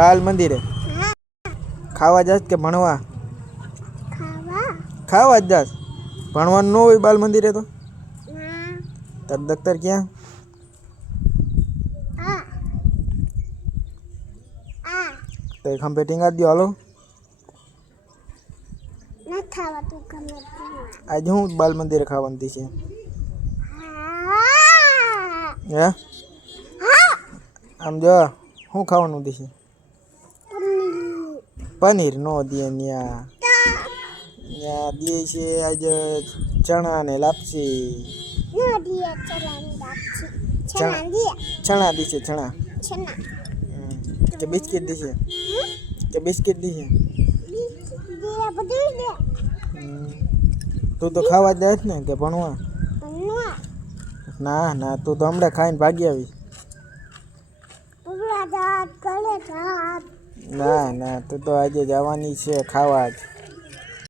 બાલ મંદિરે ખાવા જાસ કે ભણવા? ખાવા જ જાસ. ભણવાનું ન હોય બાલ મંદિરે તો? તાર દફતર ક્યાં? તો ખંભે ટીંગા દો હાલો. આજે હું બાલ મંદિરે ખાવાનું છે? હે આમ જો શું ખાવાનું છે? પનીર નો દે ન્યા. ન્યા દે છે આજે ચણા ને લાપસી. ચણા દે છે ચણા. કે બિસ્કિટ દે છે? કે બિસ્કિટ દે છે? તું તો ખાવા જાય ને કે ભણવા? ના ના તું તો હમણાં ખાઈને ભાગી આવી. ના ના તું તો આજે જવાની છે ખાવા જ.